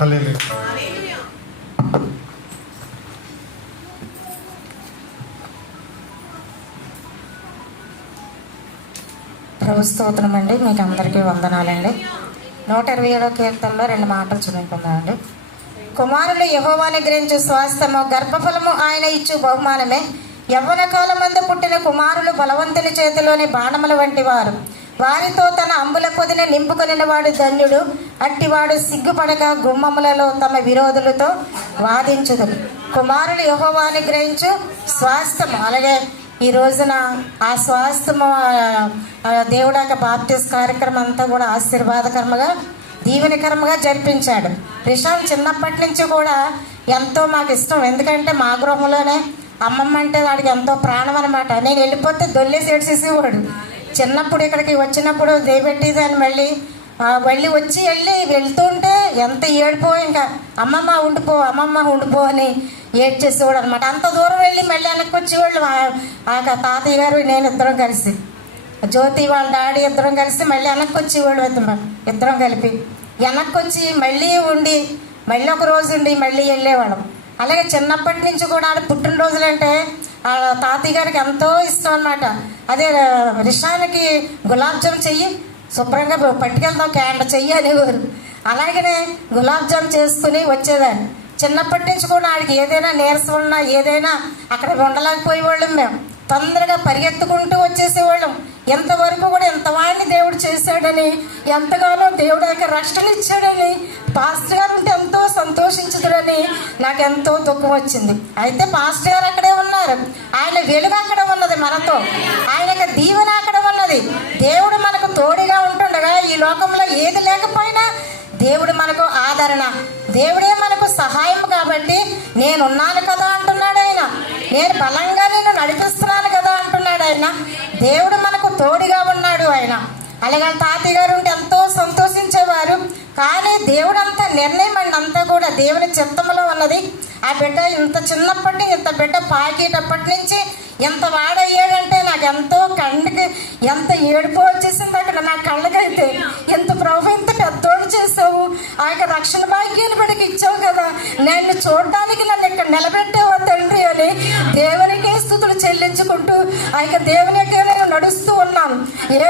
హల్లెలూయా. అండి మీకు అందరికీ వందనాలండి. నూట ఇరవై ఏడో కీర్తనలో రెండు మాటలు చదువుకుందామండి కుమారులు యహోవాని గ్రహించు స్వాస్థము గర్భఫలము ఆయన ఇచ్చు బహుమానమే. యవ్వన కాలమందు పుట్టిన కుమారులు బలవంతుని చేతిలోని బాణముల వంటి వారు. వారితో తన అంబుల పొదిని నింపుకొనిన వాడు ధన్యుడు. అట్టివాడు సిగ్గుపడక గుమ్మములలో తమ విరోధులతో వాదించుదు కుమారులు యహోవాని గ్రహించు స్వాస్థ్యం. అలాగే ఈ రోజున ఆ స్వాస్థ్యము దేవుడు యొక్క బాప్తిస్ కార్యక్రమం అంతా కూడా ఆశీర్వాదకరంగా దీవెనకరంగా జరిపించాడు. రిషాల్ చిన్నప్పటి నుంచి కూడా ఎంతో మాకు ఇష్టం. ఎందుకంటే మా గృహంలోనే అమ్మమ్మ అంటే వాడికి ఎంతో ప్రాణం అనమాట నేను వెళ్ళిపోతే దొల్లేసి ఏడ్చేసేవాడు. చిన్నప్పుడు ఇక్కడికి వచ్చినప్పుడు దేబెట్టేదాన్ని మళ్ళీ వెళ్ళి మళ్ళీ వచ్చి వెళ్ళి వెళ్తుంటే ఎంత ఏడిపో ఇంకా అమ్మమ్మ ఉండిపో అమ్మమ్మ ఉండిపో అని ఏడ్చేసేవాడు అనమాట అంత దూరం వెళ్ళి మళ్ళీ వెనక్కి వచ్చేవాళ్ళు ఆ- తాతయ్య గారు నేను ఇద్దరం కలిసి. జ్యోతి వాళ్ళ డాడీ ఇద్దరం కలిసి మళ్ళీ వెనక్కి వచ్చేవాళ్ళు ఇద్దరం ఇద్దరం కలిపి. వెనక్కి వచ్చి మళ్ళీ ఉండి మళ్ళీ ఒక రోజు ఉండి మళ్ళీ వెళ్ళేవాళ్ళం. అలాగే చిన్నప్పటి నుంచి కూడా ఆడ పుట్టినరోజులు అంటే తాతయ్య గారికి ఎంతో ఇష్టం అనమాట అదే రిషానికి గులాబ్ జామ్ చెయ్యి. శుభ్రంగా పట్టుకెళ్దాం క్యాండ చెయ్యి అనేవారు. అలాగనే గులాబ్ జామ్ చేసుకుని వచ్చేదాన్ని. చిన్నప్పటి నుంచి కూడా ఆడికి ఏదైనా నీరసం ఉన్నా ఏదైనా అక్కడ ఉండలేకపోయేవాళ్ళం మేము. తొందరగా పరిగెత్తుకుంటూ వచ్చేసేవాళ్ళం. ఎంతవరకు కూడా ఇంతవాడిని దేవుడు చేశాడని ఎంతగానో దేవుడు యొక్క రక్షణ ఇచ్చాడని పాస్టర్ గారు ఉంటే ఎంతో సంతోషించదురని నాకు ఎంతో దుఃఖం వచ్చింది. అయితే పాస్టర్ గారు అక్కడే ఉన్నారు. ఆయన వెలుగు అక్కడ ఉన్నది మనతో. ఆయన యొక్క దీవెన అక్కడ ఉన్నది. దేవుడు మనకు తోడుగా ఉంటుండగా ఈ లోకంలో ఏది లేకపోయినా దేవుడు మనకు ఆదరణ. దేవుడే మనకు సహాయం కాబట్టి నేనున్నాను కదా అంటున్నాడు ఆయన. నేను బలంగా నేను నడిపిస్తున్నాను కదా అంటున్నాడు ఆయన. దేవుడు మనకు తోడుగా ఉన్నాడు ఆయన. అలాగే తాతయ్య గారు ఉంటే ఎంతో సంతోషించేవారు. కానీ దేవుడు అంత నిర్ణయం అండి అంతా కూడా. దేవుని చిత్తంలో ఉన్నది. ఆ బిడ్డ ఇంత చిన్నప్పటి ఇంత బిడ్డ పాకేటప్పటి నుంచి ఎంత వాడయ్యాడంటే నాకు ఎంతో కండికి ఎంత ఏడుపు వచ్చేసింది అక్కడ నా కళ్ళకైతే. ఎంత ప్రభు ఇంత పెద్దోడు చేసావు ఆ యొక్క రక్షణ భాగ్యాలు బిడ్డకి ఇచ్చావు కదా. నన్ను చూడడానికి నన్ను ఇక్కడ నిలబెట్టావు తండ్రి దేవునికి స్థుతులు చెల్లించుకుంటూ ఆ యొక్క దేవుని యొక్క నేను నడుస్తూ ఉన్నాను.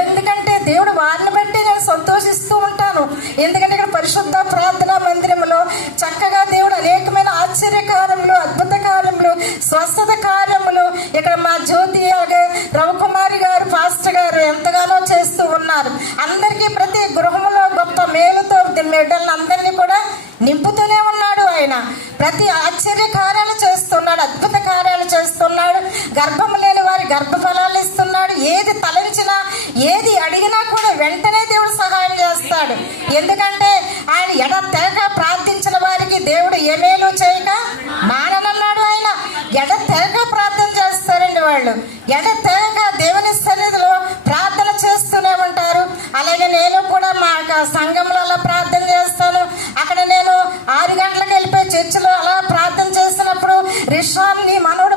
ఎందుకంటే దేవుడు వారిని బట్టి నేను సంతోషిస్తూ ఉంటాను. ఎందుకంటే ఇక్కడ పరిశుద్ధ ప్రార్థన మందిరంలో చక్కగా దేవుడు అనేకమైన ఆశ్చర్య కార్యములు అద్భుత కార్యములు స్వస్థత కార్యములు ఇక్కడ మా జ్యోతి రవికుమారి గారు ఫాస్టర్ గారు ఎంతగానో చేస్తూ ఉన్నారు. అందరికీ ఏది తలరించినా ఏది అడిగినా కూడా వెంటనే దేవుడు సహాయం చేస్తాడు. ఎందుకంటే ఆయన ఎడ తెగ ప్రార్థించిన వారికి దేవుడు ఏమేలు చేయక మాననన్నాడు ఆయన. ఎడ తెగ ప్రార్థన చేస్తారండి వాళ్ళు. ఎడ దేవుని సన్నిధిలో ప్రార్థన చేస్తూనే ఉంటారు. అలాగే నేను కూడా మా యొక్క సంఘంలో అలా ప్రార్థన చేస్తాను. అక్కడ నేను ఆరు గంటలకు వెళ్ళిపోయి చర్చిలో అలా ప్రార్థన చేసినప్పుడు రిషాన్ నీ మనోడు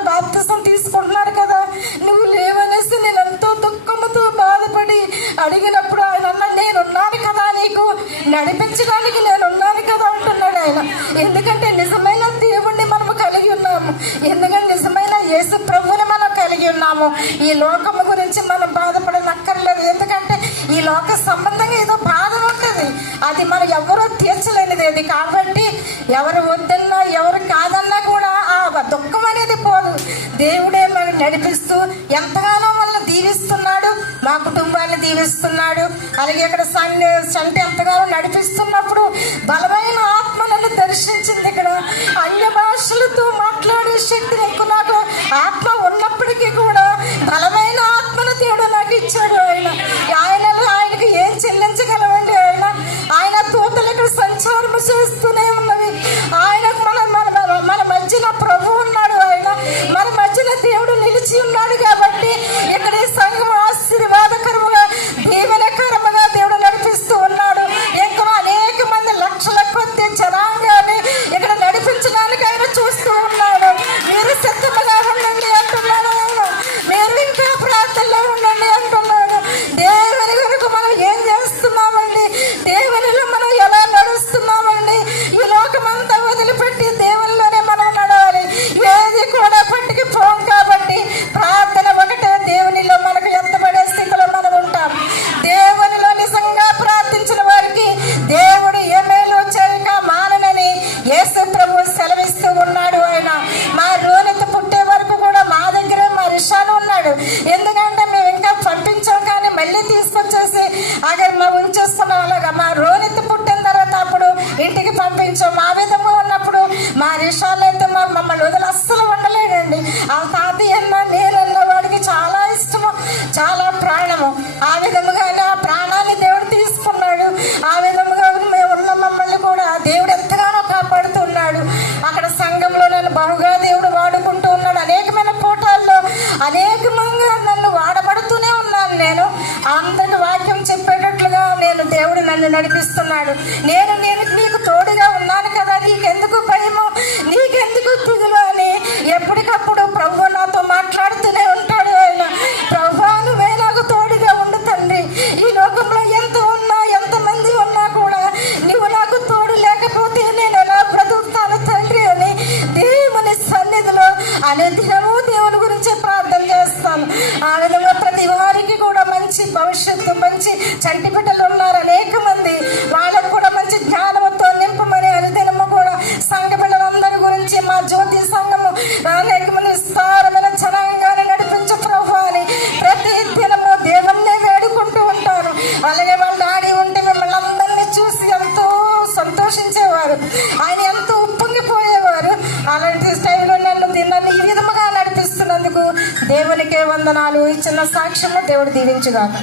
అడిగినప్పుడు ఆయన అన్నాడు నేనున్నాను కదా నీకు? నడిపించడానికి నేనున్నాను కదా అంటున్నాడు ఆయన. ఎందుకంటే నిజమైన దేవుణ్ణి మనము కలిగి ఉన్నాము. ఎందుకంటే నిజమైన యేసు ప్రభువుని మనం కలిగి ఉన్నాము. ఈ లోకము గురించి మనం బాధపడనక్కర్లేదు. ఎందుకంటే ఈ లోక సంబంధంగా ఏదో బాధ ఉంటుంది. అది మనం ఎవరో తీర్చలేనిది అది. కాబట్టి ఎవరు వద్దన్నా ఎవరు కాదన్నా కూడా ఆ దుఃఖం అనేది పోదు. దేవుడే మనం నడిపిస్తూ ఎంతగానో మనల్ని దీవిస్తున్నాడు. మా కుటుంబాన్ని దీవిస్తున్నాడు. అలాగే ఇక్కడ సన్ సంటే ఎంతగానో నడిపిస్తున్నప్పుడు బలమైన ఆ తాతి అన్న నేనన్న వాడికి చాలా ఇష్టము చాలా ప్రాణము. ఆ విధముగా ఆ ప్రాణాన్ని దేవుడు తీసుకున్నాడు. ఆ విధముగా మేము ఉన్న మమ్మల్ని కూడా దేవుడు ఎంతగానో కాపాడుతున్నాడు. అక్కడ సంఘంలో నన్ను బహుగా దేవుడు వాడుకుంటూ ఉన్నాడు. అనేకమైన పోటాల్లో అనేకమంగా నన్ను వాడబడుతూనే ఉన్నాను నేను. అంతటి వాక్యం చెప్పేటట్లుగా నేను దేవుడు నన్ను నడిపిస్తున్నాడు. నేను నేను మీకు వందనాలు చిన్న సాక్ష్యంలో దేవుడు దీవించుగాక.